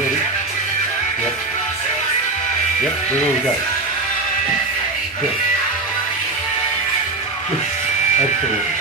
ready? Yep. Yep, we're all go. Good. Absolutely.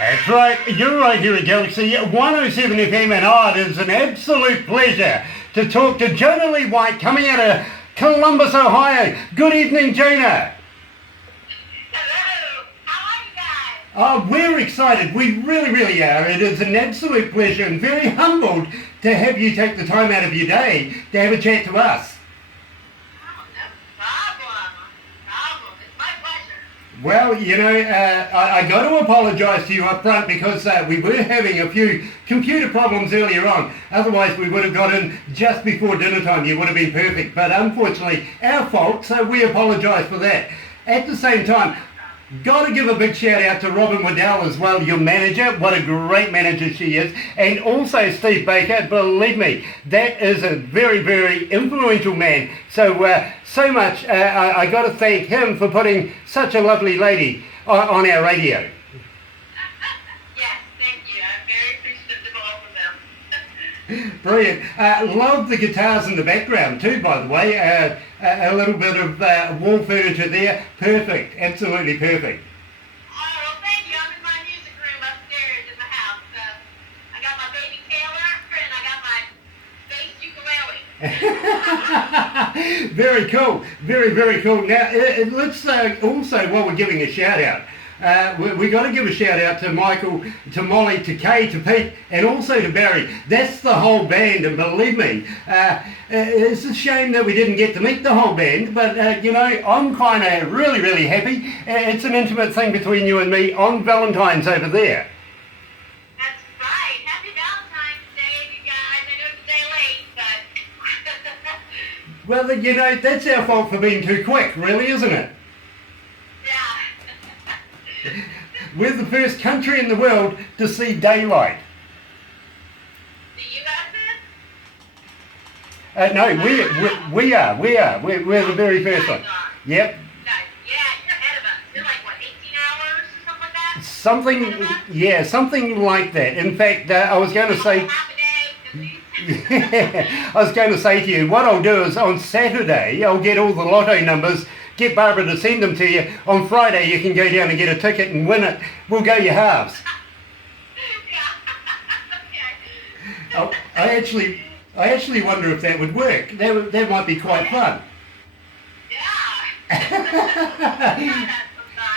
That's right, you're right here at Galaxy 107 FM, and it is an absolute pleasure to talk to Jonalee White coming out of Columbus, Ohio. Good evening, Jonah. Hello, how are you guys? Oh, we're excited, we really are. It is an absolute pleasure and very humbled to have you take the time out of your day to have a chat to us. Well, you know, I got to apologise to you up front because we were having a few computer problems earlier on. Otherwise, we would have got in just before dinner time. You would have been perfect. But unfortunately, our fault, so we apologise for that. At the same time, got to give a big shout out to Robin Waddell as well, your manager. What a great manager she is. And also Steve Baker. Believe me, that is a very influential man. So much. I got to thank him for putting such a lovely lady on our radio. Yes, thank you. I'm very appreciative of all of them. Brilliant. Love the guitars in the background too, by the way. A little bit of wall furniture there. Perfect. Absolutely perfect. Oh, well, thank you. I'm in my music room upstairs in the house. I got my baby Taylor and I got my bass ukulele. Very cool. Very cool. Now, let's also, while we're giving a shout out, we got to give a shout out to Michael, to Molly, to Kay, to Pete, and also to Barry. That's the whole band, and believe me, it's a shame that we didn't get to meet the whole band, but you know, I'm kind of really happy. It's an intimate thing between you and me on Valentine's over there. That's right. Happy Valentine's Day, you guys. I know it's a day late, but... Well, you know, that's our fault for being too quick, really, isn't it? We're the first country in the world to see daylight. Do you guys? No, we are. We're the very first one. Yep. Yeah, you're ahead of us. You're like, what, 18 hours or something like that? Something like that. In fact, I was going to say... Half a day, I was going to say to you, what I'll do is on Saturday, I'll get all the lotto numbers, get Barbara to send them to you. On Friday, you can go down and get a ticket and win it. We'll go your halves. Yeah. Okay. Oh, I actually wonder if that would work. That might be quite fun. Yeah.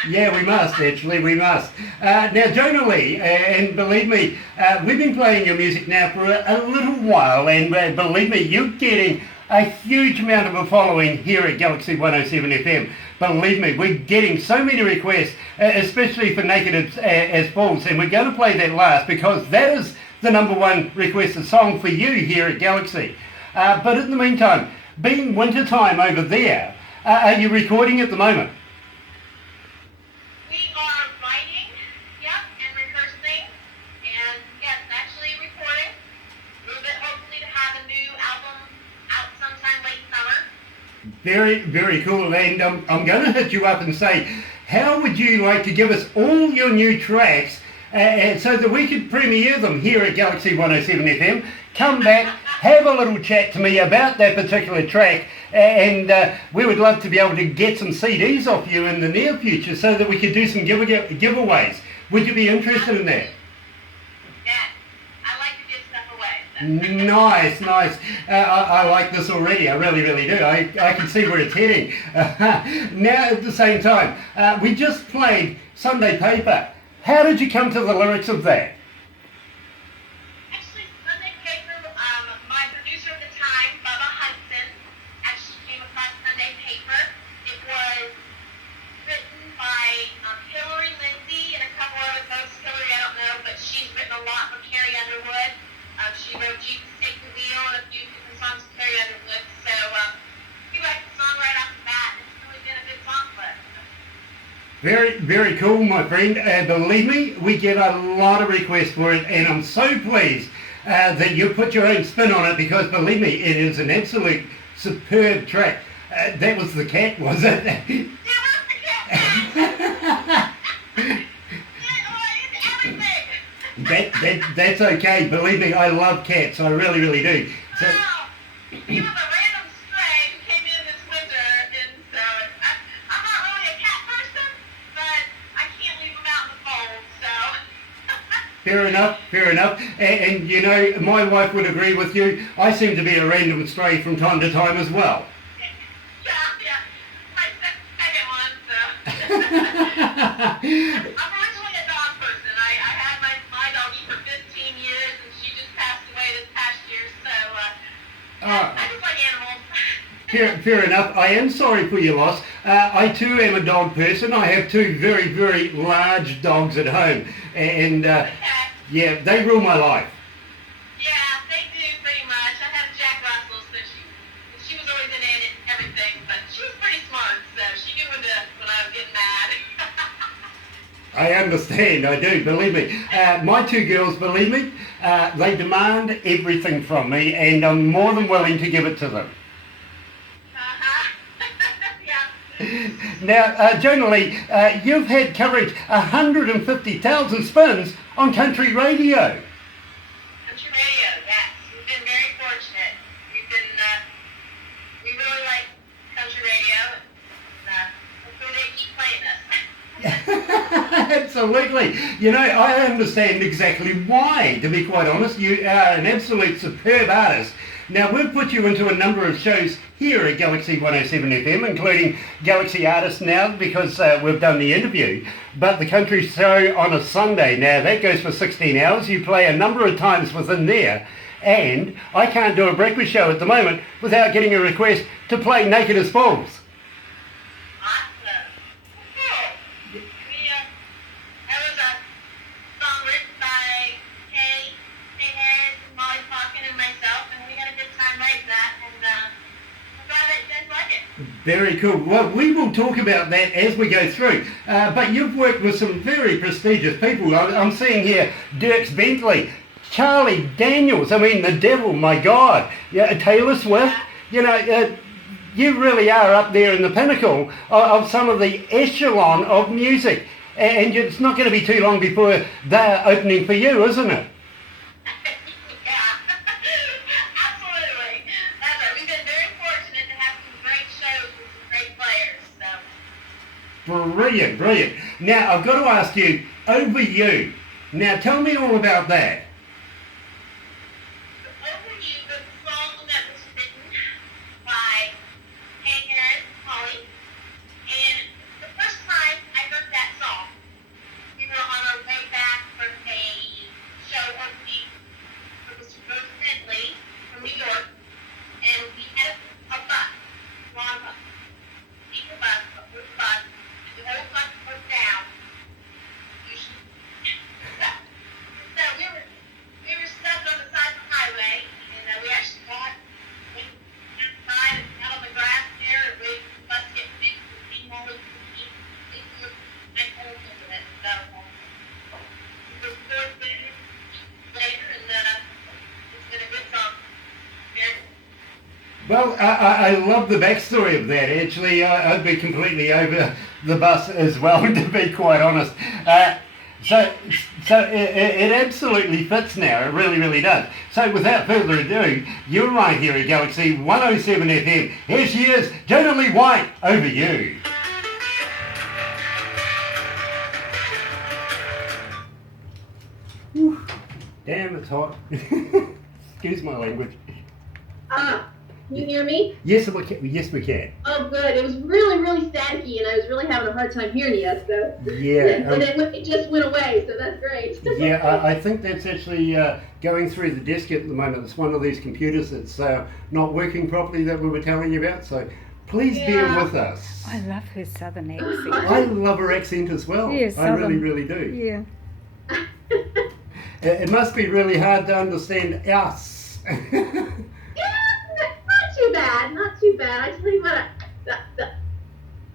Yeah, we must, we must. Now, Jonalee, and believe me, we've been playing your music now for a little while, and believe me, you're getting a huge amount of a following here at Galaxy 107 FM. Believe me, we're getting so many requests, especially for Naked as Fools, and we're going to play that last because that is the #1 requested song for you here at Galaxy. But in the meantime, being winter time over there, are you recording at the moment? We are writing, and rehearsing, and yes, actually recording. A little bit, hopefully, to have a new album out sometime late summer. Very, very cool. And I'm going to hit you up and say, how would you like to give us all your new tracks so that we could premiere them here at Galaxy 107 FM? Come back, have a little chat to me about that particular track, and we would love to be able to get some CDs off you in the near future so that we could do some giveaways. Would you be interested in that? Nice, nice. I like this already. I really, really do. I can see where it's heading. Now, at the same time, we just played Sunday Paper. How did you come to the lyrics of that? Actually, Sunday Paper, my producer at the time, Bubba Hudson, actually came across Sunday Paper. It was written by Hillary Lindsay and a couple other folks. Hillary, I don't know, but she's written a lot for Carrie Underwood. She wrote Jesus Take the Wheel and a few different songs for Carrie Underwood. So we liked the song right off the bat. It's really been a good song for us. Very, very cool, my friend. Believe me, we get a lot of requests for it, and I'm so pleased that you put your own spin on it, because believe me, it is an absolute superb track. That was the cat, was it? That was the cat. That's okay. Believe me, I love cats. I really, really do. So, He was a random stray who came in this winter, and so I'm not really a cat person, but I can't leave him out in the cold, so. fair enough, fair enough. And you know, my wife would agree with you. I seem to be a random stray from time to time as well. Yeah. My second one, so. I'm originally a dog person. I had my doggie for 15 years, and she just passed away this past year, so I just like animals. Fair enough. I am sorry for your loss. I too am a dog person. I have two very, very large dogs at home, and yeah, they rule my life. Yeah, they do pretty much. I had a Jack Russell, so she was always in everything, but she was pretty smart, so she knew when I was getting mad. I understand, I do, believe me. My two girls, believe me, they demand everything from me, and I'm more than willing to give it to them. Yeah. Now, Jonalee, you've had coverage 150,000 spins on country radio. Country radio, yes. We've been very fortunate. We really like country radio, and hopefully they keep playing us. Absolutely. You know, I understand exactly why, to be quite honest. You are an absolute superb artist. Now, we've put you into a number of shows here at Galaxy 107 FM, including Galaxy Artists now, because we've done the interview. But the country show on a Sunday, now that goes for 16 hours. You play a number of times within there. And I can't do a breakfast show at the moment without getting a request to play Naked as Fools. Very cool. Well, we will talk about that as we go through. But you've worked with some very prestigious people. I'm seeing here Dirks Bentley, Charlie Daniels, I mean the devil, my God. Yeah, Taylor Swift. You know, you really are up there in the pinnacle of some of the echelon of music. And it's not going to be too long before they're opening for you, isn't it? Brilliant, brilliant. Now, I've got to ask you, Over You. Now, tell me all about that. Over You was a song that was written by Harris Holly. And the first time I heard that song, we were on our way back from a show overseas. It was Rose Bentley from New York. And we had a bus, long bus. Speaker bus, a blue bus. The whole bus broke down. So we were Well, I love the backstory of that. Actually, I'd be completely over the bus as well, to be quite honest. So it absolutely fits now. It really, really does. So without further ado, you're right here at Galaxy 107 FM. Here she is, Jonalee White. Over you. Whew. Damn, it's hot. Excuse my language. Can you hear me? Yes, we can. Yes, we can. Oh, good. It was really, really staticky, and I was really having a hard time hearing you, so... Yeah. And it just went away, so that's great. Yeah, I think that's actually going through the desk at the moment. It's one of these computers that's not working properly that we were telling you about, so please bear with us. I love her southern accent. I love her accent as well. Yes, I really, really do. Yeah. Yeah, It must be really hard to understand us. not too bad, not too bad. I tell you what, the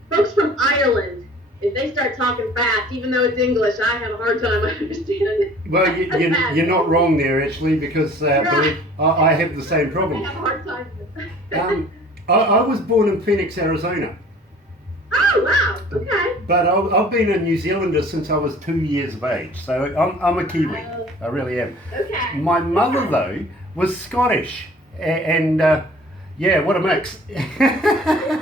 folks from Ireland, if they start talking fast, even though it's English, I have a hard time understanding it. Well, you're not wrong there, actually, because believe, I have the same I problem. have a hard time. I was born in Phoenix, Arizona. Oh, wow, okay. But I've been a New Zealander since I was 2 years of age, so I'm a Kiwi. I really am. Okay. My mother, though, was Scottish, and yeah, what a mix. Yeah.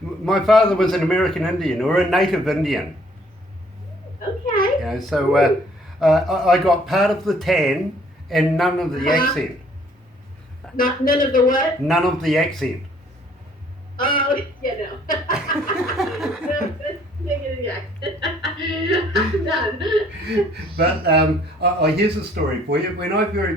My father was an American Indian, or a native Indian. Okay. You know, so I got part of the tan and none of the accent. None of the what? None of the accent. Oh, yeah, no. None. But here's a story for you. When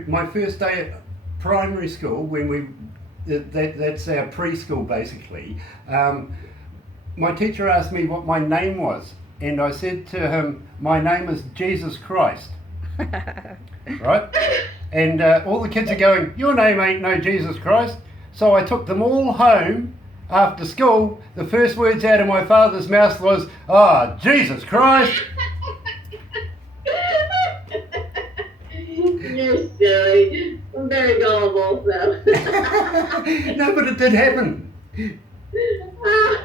my first day at primary school, when that's our preschool basically, my teacher asked me what my name was, and I said to him, my name is Jesus Christ. Right? And all the kids are going, your name ain't no Jesus Christ. So I took them all home after school. The first words out of my father's mouth was, Jesus Christ. You're silly. I'm very gullible, so. No, but it did happen. Really?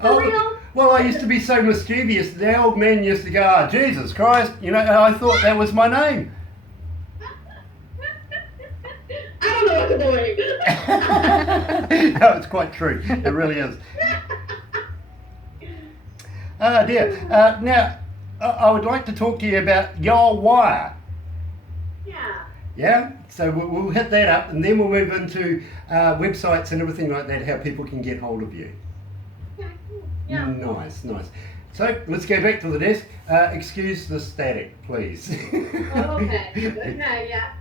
For real? Well, I used to be so mischievous. The old man used to go, Jesus Christ, you know, and I thought that was my name. I don't know what to believe. No, it's quite true. It really is. Oh dear. Now, I would like to talk to you about your wire. Yeah. Yeah? So we'll hit that up, and then we'll move into websites and everything like that, how people can get hold of you. Okay, cool. Yeah. Nice. So let's go back to the desk. Excuse the static, please. Oh, okay. Okay, yeah.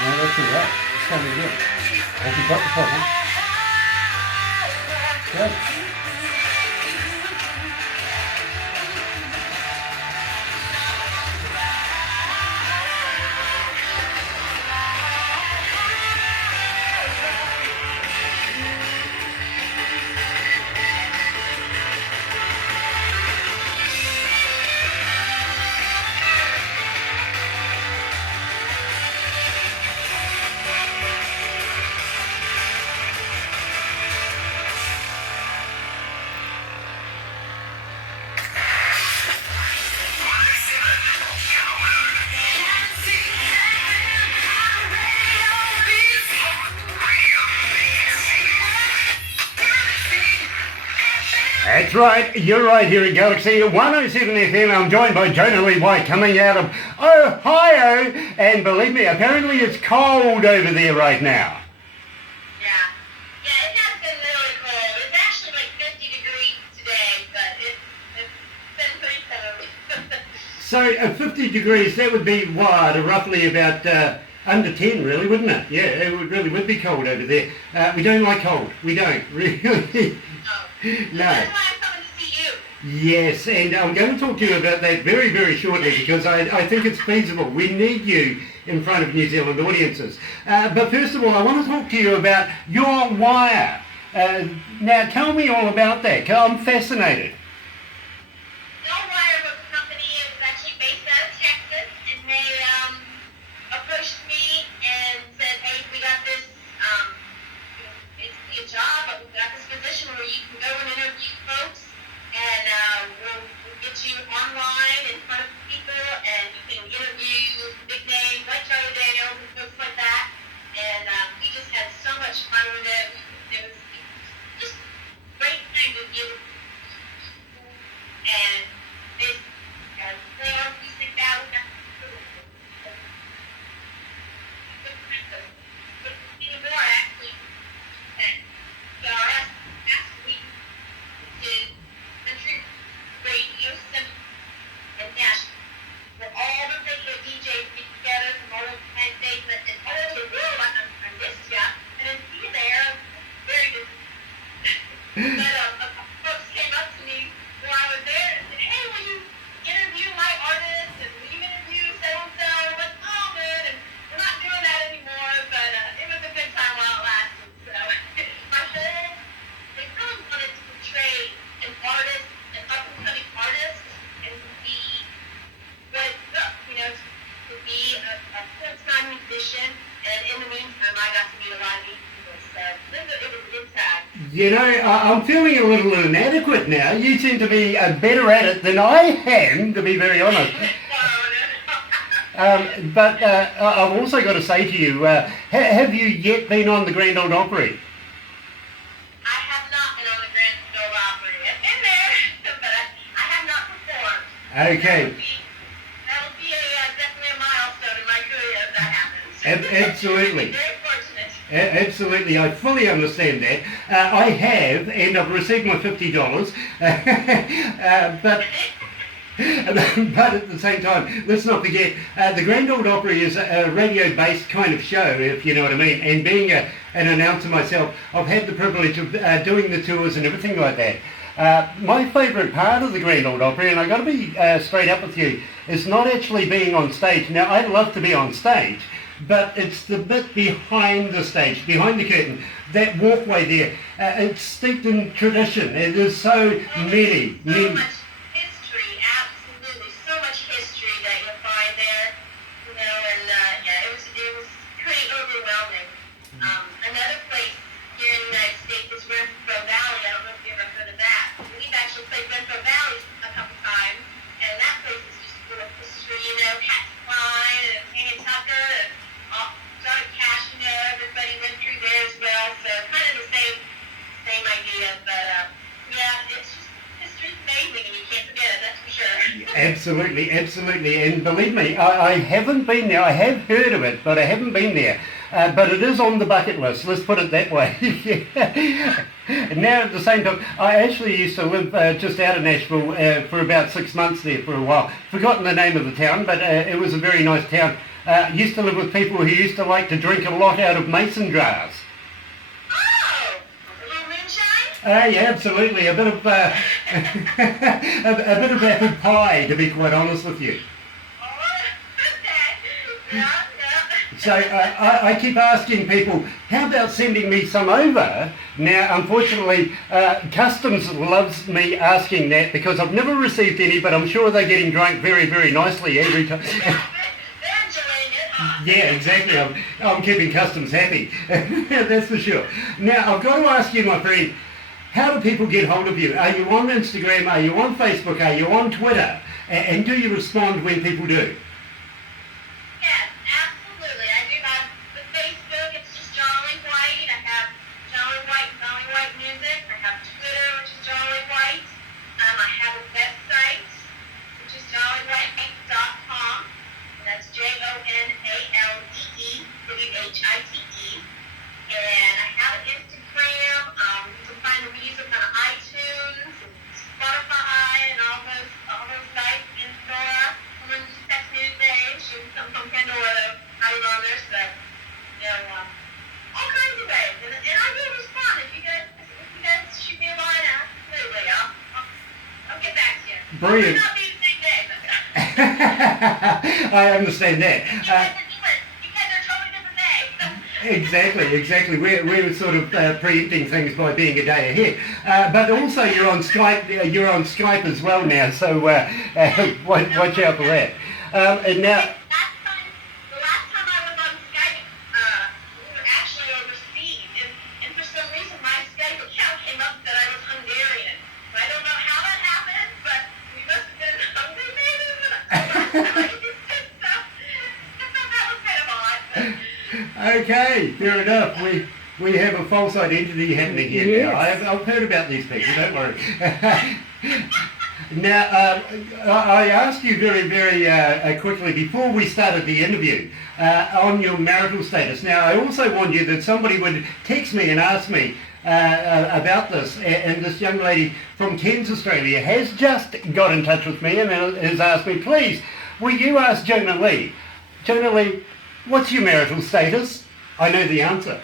No, that's all right. It's coming good. Have you got the problem? Good. That's right, you're right here at Galaxy 107 FM. I'm joined by Jonalee White coming out of Ohio, and believe me, apparently it's cold over there right now. Yeah, it has been really cold. It's actually like 50 degrees today, but it's been pretty cold. So 50 degrees, that would be what, roughly about under 10 really, wouldn't it? Yeah, really would be cold over there. We don't like cold, we don't, really. Oh. No. That's why I'm coming to see you. Yes, and I'm going to talk to you about that very, very shortly because I think it's feasible. We need you in front of New Zealand audiences. But first of all, I want to talk to you about your wire. Now, tell me all about that. 'Cause I'm fascinated. Your Wire was a company is actually based out of Texas, and they approached me and said, "Hey, we got this. It's a job, but we got this position where you can go and interview folks, and we'll get you online in front of people, and you can interview big names like Joe Daniels and folks like that." And we just had so much fun with it. It was just great time to give. And they are using that with even more actually. And so our last week did country radio symphony and national. Where all the radio DJs get together from all over the United States and all over the world. I missed ya. And then see you there. Very good. But folks came up to me while I was there and said, "Hey, will you interview my artist? And will you interview so-and-so?" I was like, "Oh, man," and we're not doing that anymore, but it was a good time while it lasted. So they really wanted to portray an artist, an up-and-coming artist, and be what it's up, to be a full-time musician. And in the meantime, I got to meet a lot of new people. So it was a good time. I'm feeling a little inadequate now. You seem to be better at it than I am, to be very honest. But I've also got to say to you, have you yet been on the Grand Ole Opry? I have not been on the Grand Ole Opry. I've been there, but I have not performed. Okay. That'll be definitely a milestone in my career if that happens. Absolutely. Very fortunate. Absolutely, I fully understand that. I have, and I've received my $50, but at the same time, let's not forget, the Grand Ole Opry is a radio-based kind of show, if you know what I mean, and being an announcer myself, I've had the privilege of doing the tours and everything like that. My favourite part of the Grand Ole Opry, and I've got to be straight up with you, is not actually being on stage. Now, I'd love to be on stage, but it's the bit behind the stage, behind the curtain, that walkway there. It's steeped in tradition. There's so many. So much history, absolutely. So much history that you'll find there, and it was pretty overwhelming. Another place here in the United States is Renfrew Valley. I don't know if you ever heard of that. We've actually played Renfrew Valley a couple times, and that place is just full of history, Pat Klein and Annie Tucker and Johnny Cash, everybody went through there as well. So kind of the same idea, but it's just history's amazing, and you can't forget it. That's for sure. Absolutely, and believe me, I haven't been there. I have heard of it, but I haven't been there. But it is on the bucket list, let's put it that way. Now at the same time, I actually used to live just out of Nashville for about 6 months there for a while. Forgotten the name of the town, but it was a very nice town. Used to live with people who used to like to drink a lot out of mason jars. Oh! A little moonshine? Yeah, absolutely. A bit of a bit of apple pie, to be quite honest with you. Oh, okay. Yeah. So I keep asking people, how about sending me some over? Now, unfortunately, Customs loves me asking that because I've never received any, but I'm sure they're getting drunk very, very nicely every time. Yeah, exactly. I'm keeping Customs happy. That's for sure. Now, I've got to ask you, my friend, how do people get hold of you? Are you on Instagram? Are you on Facebook? Are you on Twitter? And do you respond when people do? Yes, absolutely. I do have the Facebook. It's just Jonalee White. I have Jonalee White Music. I have Twitter, which is Jonalee White. I have a website, which is JonaleeWhite.com. That's JonaleeWhite. And I have an Instagram. You can find the music on iTunes, and Spotify, and all those sites. Pandora. Someone just text me Brilliant. Not be the same day. I understand that. You guys are totally different day. Exactly. We're sort of preempting things by being a day ahead. But also you're on Skype. You're on Skype as well now, so watch out for that. And now. The last time I was on Skype, we were actually overseas, and for some reason my Skype account came up that I was Hungarian. I don't know how that happened, but we must have been hungry maybe. I thought that was kind of odd. Okay, fair enough. We have a false identity happening here Yes. now. I've heard about these people, don't worry. Now, I asked you very quickly before we started the interview on your marital status. Now, I also warned you that somebody would text me and ask me about this, and this young lady from Cairns, Australia, has just got in touch with me and has asked me, please, will you ask Jonalee? Jonalee, what's your marital status? I know the answer.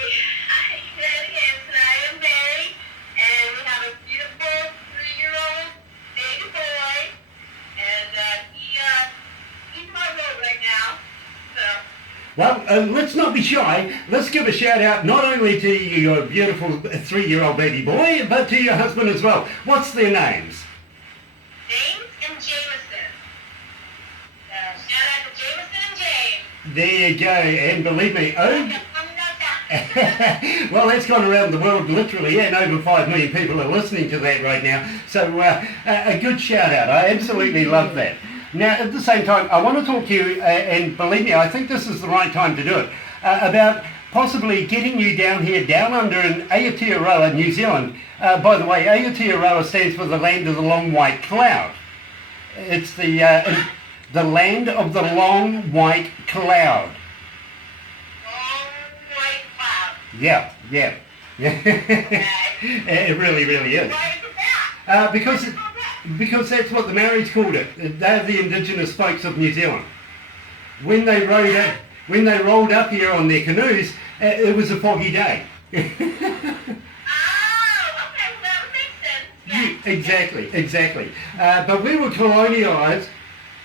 I am married, and we have a beautiful 3-year-old baby boy, and he's my role right now. So. Well, let's not be shy. Let's give a shout out not only to your beautiful 3-year-old baby boy, but to your husband as well. What's their names? James and Jameson. Shout out to Jameson and James. There you go, and believe me, well, that's gone around the world literally, and over 5 million people are listening to that right now. So a good shout out. I absolutely love that. Now, at the same time, I want to talk to you, and believe me, I think this is the right time to do it, about possibly getting you down here, down under in Aotearoa, New Zealand. By the way, Aotearoa stands for the land of the long white cloud. It's the land of the long white cloud. Long white cloud. Yeah. It really is. Why is it that? Because that's what the Maoris called it. They're the indigenous folks of New Zealand. When they rolled up here on their canoes, it was a foggy day. Oh, okay, well that would make sense. Yeah. Exactly. But we were colonialised.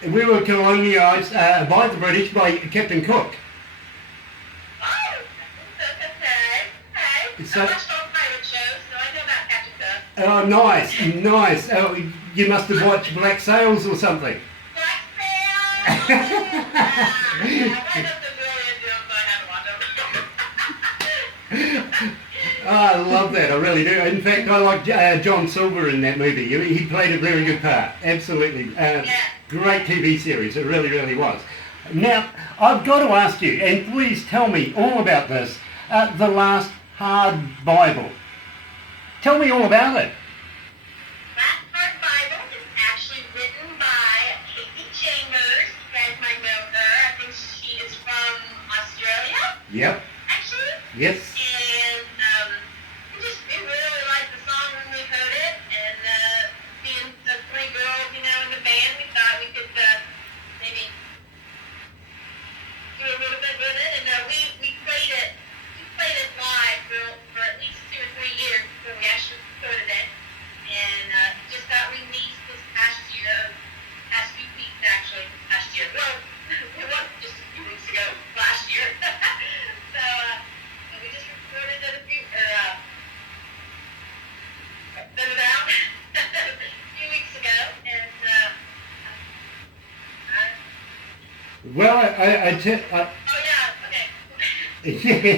By the British, by Captain Cook. Oh, okay. So- I watched all pirate shows, so I know about Captain Cook. Oh, nice. Oh, you must have watched Black Sails or something. Black Sail! I read up the million deals, so I had to watch them. Oh, I love that. I really do. In fact, I like John Silver in that movie. He played a very good part. Absolutely. Great TV series. It really was. Now, I've got to ask you, and please tell me all about this, the Last Hard Bible. Tell me all about it. Last Hard Bible is actually written by Casey Chambers. You guys might know her. I think she is from Australia, Yep. actually. Yes. And we really liked the song when we heard it. And being the 3 girls, in the band, we thought we could maybe do a little bit with it. And we played it. We played it live for at least 2 or 3 years before we actually recorded it. And it just got released this past few weeks actually, last year. Well, it wasn't just a few weeks ago, last year. So we just recorded it sent it out a few weeks ago, and Well, oh yeah, okay. yeah.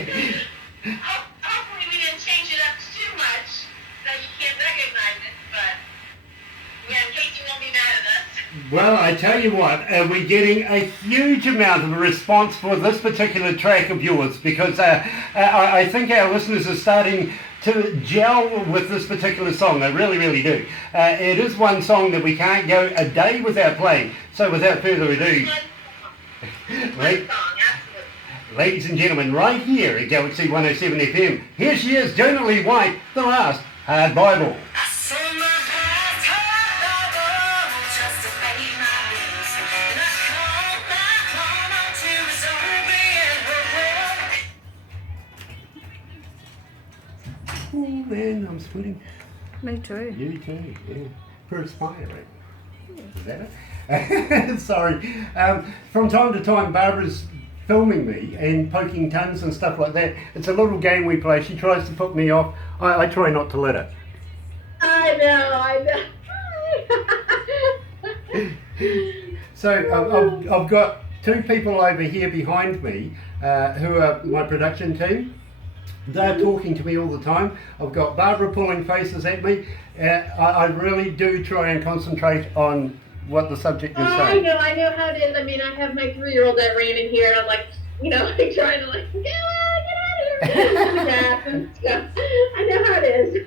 Hopefully we didn't change it up too much that you can't recognize it, but yeah, in case you won't be mad at us. Well, I tell you what, we're getting a huge amount of response for this particular track of yours because I think our listeners are starting to gel with this particular song. They really do. It is one song that we can't go a day without playing. So without further ado, Absolutely. ladies and gentlemen, right here at Galaxy 107 FM, here she is, Jonalee White, the Last Hard Bible. Oh man, I'm sweating. Me too. You too, yeah. Perspiring. Is that it? Sorry. From time to time, Barbara's filming me and poking tongues and stuff like that. It's a little game we play. She tries to put me off. I try not to let her. I know. So I've got two people over here behind me who are my production team. They're talking to me all the time. I've got Barbara pulling faces at me. I really do try and concentrate on what the subject is saying. I know how it is. I mean, I have my 3-year-old that ran in here, and I'm like, like trying to get out of here. Yeah, I know how it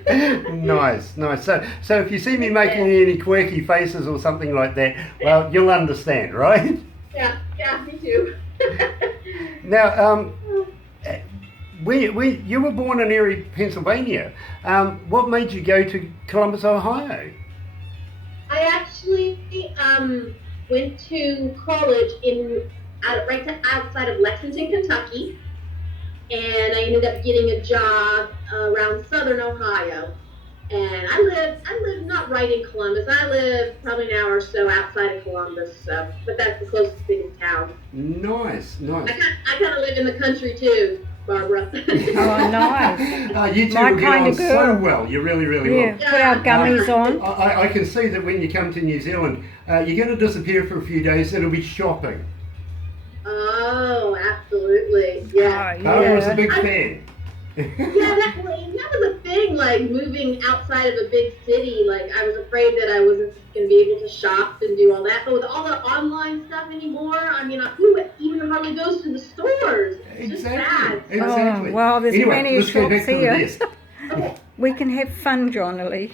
is. Nice. So if you see me making any quirky faces or something like that, well, you'll understand, right? Yeah, me too. Now, you were born in Erie, Pennsylvania. What made you go to Columbus, Ohio? I actually went to college right outside of Lexington, Kentucky, and I ended up getting a job around southern Ohio. And I live not right in Columbus. I live probably an hour or so outside of Columbus, but that's the closest biggest town. Nice. I kind of live in the country too, Barbara. Oh, nice. You two My will get kind on of girl. so well. You really will. Yeah, put our gummies on. I can see that when you come to New Zealand, you're going to disappear for a few days. It'll be shopping. Oh, absolutely. Yeah. Oh, Barbara's a yeah. big fan. That was a thing, like moving outside of a big city. Like I was afraid that I wasn't going to be able to shop and do all that. But with all the online stuff anymore, I mean, who even hardly goes to the stores? It's just sad. Exactly. Oh, well, there's Anyway, plenty of let's go back shops to the here. desk. Okay. We can have fun, Jonalee.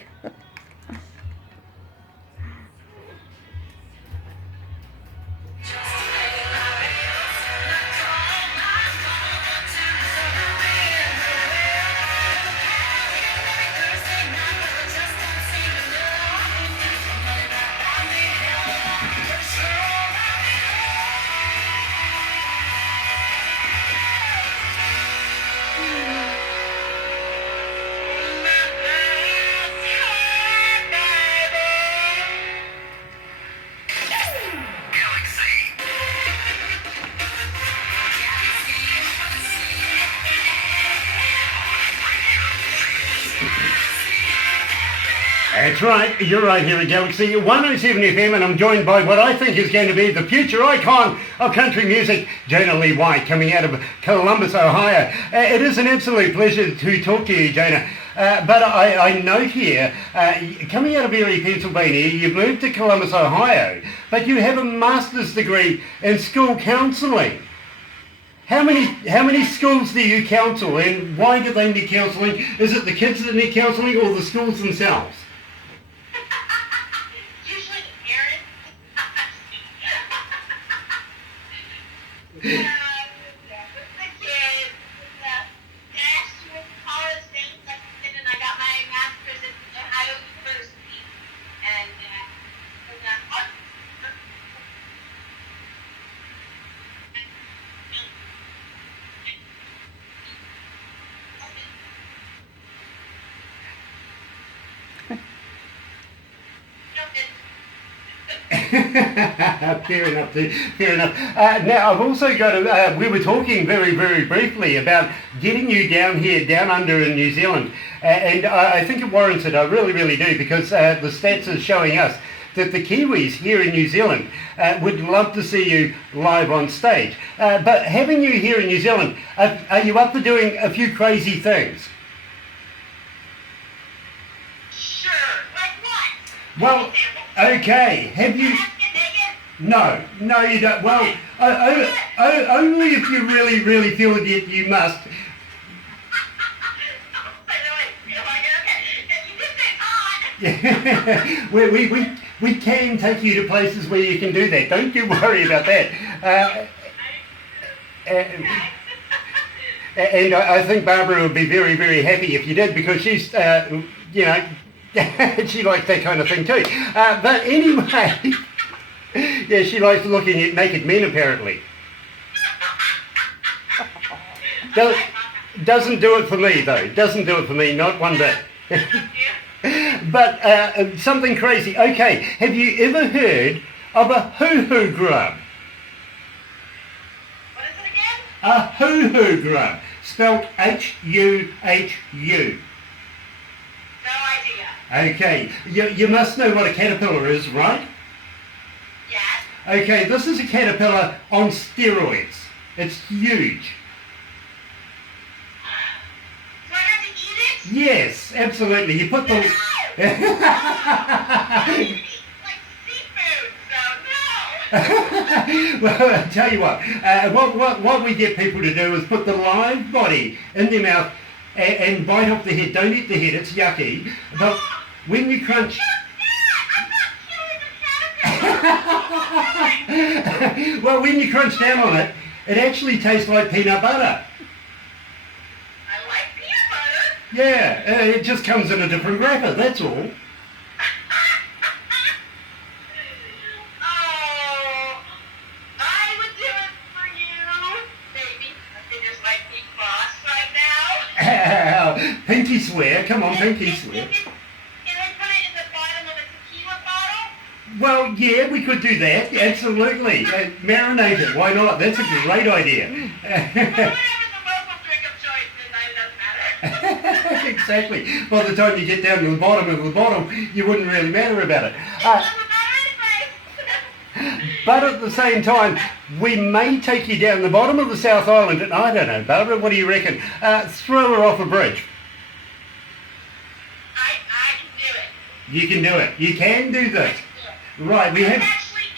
That's right, you're right here at Galaxy 107 FM, and I'm joined by what I think is going to be the future icon of country music, Jonalee White, coming out of Columbus, Ohio. It is an absolute pleasure to talk to you, Jonah. But I note here, coming out of Erie, Pennsylvania, you've moved to Columbus, Ohio, but you have a master's degree in school counselling. How many schools do you counsel, and why do they need counselling? Is it the kids that need counselling or the schools themselves? Usually the parents. The kids. Last year college things like and I got my master's at Ohio University, and Fair enough. Now, I've also got we were talking very, very briefly about getting you down here, down under in New Zealand, and I think it warrants it. I really, really do, because the stats are showing us that the Kiwis here in New Zealand would love to see you live on stage. But having you here in New Zealand, are you up for doing a few crazy things? sure, like what? Well, okay. Have you... No, you don't. Well, only if you really, really feel that you must. Yeah. we can take you to places where you can do that. Don't you worry about that. And I think Barbara would be very, very happy if you did, because she's, she likes that kind of thing too. But anyway, yeah, she likes looking at naked men apparently. Doesn't do it for me though. Doesn't do it for me, not one bit. But something crazy. Okay, have you ever heard of a hoo-hoo grub? What is it again? A hoo-hoo grub, spelled H-U-H-U. No idea. Okay, you must know what a caterpillar is, right? Yes. Okay, this is a caterpillar on steroids. It's huge. Do I have to eat it? Yes, absolutely. You put the... No! I eat like seafood, so no! Well, I'll tell you what we get people to do is put the live body in their mouth and bite off the head. Don't eat the head, it's yucky. But when you crunch... I'm not killing the caterpillar! Well, when you crunch down on it, it actually tastes like peanut butter. I like peanut butter. Yeah, it just comes in a different wrapper, that's all. Oh, I would do it for you. Maybe. I think there's like big boss right now. Ow, pinky swear, come on, pinky swear. Can I put it in the bottom of a tequila bottle? Well, yeah, we could do that, absolutely. Marinate it, why not? That's a great idea. Whatever the local drink of choice is, it doesn't matter. Exactly. By the time you get down to the bottom of the bottle, you wouldn't really matter about it. It doesn't matter anyway. But at the same time, we may take you down the bottom of the South Island, and I don't know, Barbara, what do you reckon? Throw her off a bridge. I can do it. You can do it. You can do this. Right, we I'm have... actually a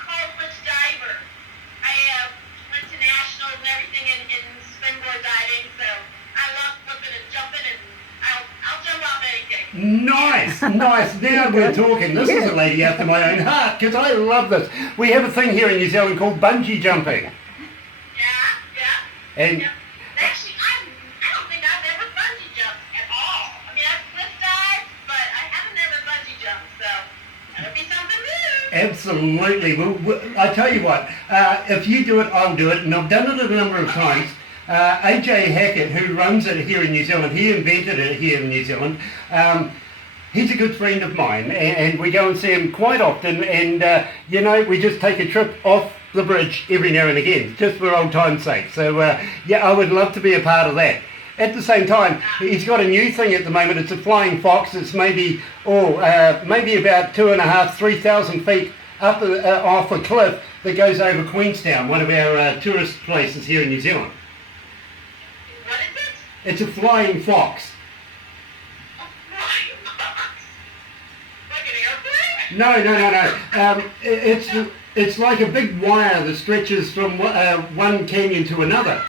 college diver. I went to nationals and everything in springboard diving, so I love flipping and jumping, and I'll jump off anything. Nice, nice. Now we're talking. This is a lady after my own heart, because I love this. We have a thing here in New Zealand called bungee jumping. Yeah. And Yeah. Actually, I don't think I've ever bungee jumped at all. I mean, I've cliff dived, but I haven't ever bungee jumped, so that'll be something new. absolutely. Well, I tell you what, if you do it, I'll do it, and I've done it a number of times. AJ Hackett, who runs it here in New Zealand, he invented it here in New Zealand. He's a good friend of mine, and we go and see him quite often, and we just take a trip off the bridge every now and again, just for old time's sake. So yeah, I would love to be a part of that. At the same time, he's got a new thing at the moment. It's a flying fox. It's maybe about 2,500, 3,000 feet up off a cliff that goes over Queenstown, one of our tourist places here in New Zealand. What is it? It's a flying fox. A flying fox. Like an airplane? No. It's like a big wire that stretches from one canyon to another.